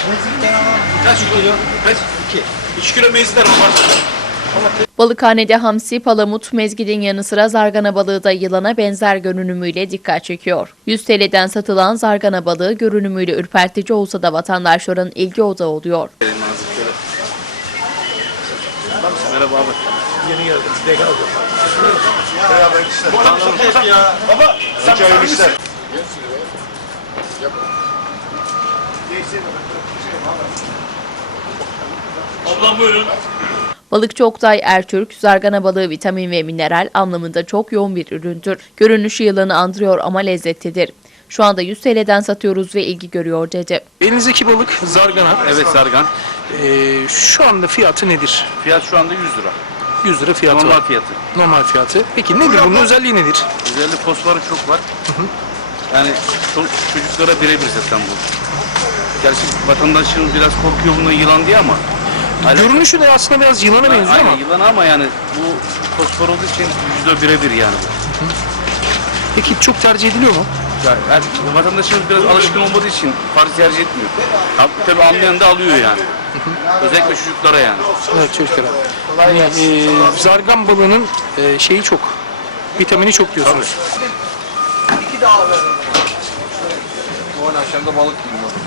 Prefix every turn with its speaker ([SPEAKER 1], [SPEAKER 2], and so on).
[SPEAKER 1] Kaç kilo? Kaç? 2 kilo mezgiler var.
[SPEAKER 2] Balıkhanede hamsi, palamut, mezgidin yanı sıra zargana balığı da yılana benzer görünümüyle dikkat çekiyor. 100 TL'den satılan zargana balığı görünümüyle ürpertici olsa da vatandaşların ilgi odağı oluyor.
[SPEAKER 1] Merhaba abi. Yeni geldim. Merhaba işte. Bu ya. Baba sen hayırlı işler. Ablam buyurun.
[SPEAKER 2] Balıkçı Oktay Ertürk, zargana balığı vitamin ve mineral anlamında çok yoğun bir üründür. Görünüşü yılanı andırıyor ama lezzetlidir. Şu anda 100 TL'den satıyoruz ve ilgi görüyor dedi.
[SPEAKER 3] Elinizdeki balık zargana.
[SPEAKER 4] Evet sargan.
[SPEAKER 3] Şu anda fiyatı nedir?
[SPEAKER 4] Fiyat şu anda 100 lira.
[SPEAKER 3] 100 lira fiyatı
[SPEAKER 4] Normal
[SPEAKER 3] var.
[SPEAKER 4] fiyatı.
[SPEAKER 3] Normal fiyatı. Peki nedir bunun özelliği nedir?
[SPEAKER 4] Özellikle fosforu çok var. Yani çocuklara birebir zaten bu. Gerçi vatandaşın biraz korkuyor bundan yılan diye ama.
[SPEAKER 3] Görünüşü de aslında biraz yılana benziyor
[SPEAKER 4] Aynen
[SPEAKER 3] ama.
[SPEAKER 4] yılan ama yani bu fosfor olduğu için vücuda birebir yani.
[SPEAKER 3] Peki çok tercih ediliyor mu?
[SPEAKER 4] Yani vatandaşımız biraz alışkın olmadığı için fark tercih etmiyor. Tabii anlayan da alıyor yani. Özellikle çocuklara yani.
[SPEAKER 3] Evet çocuklara. Zargan balığının şeyi çok. Vitamini çok diyorsunuz.
[SPEAKER 5] Bu akşam da balık yiyin.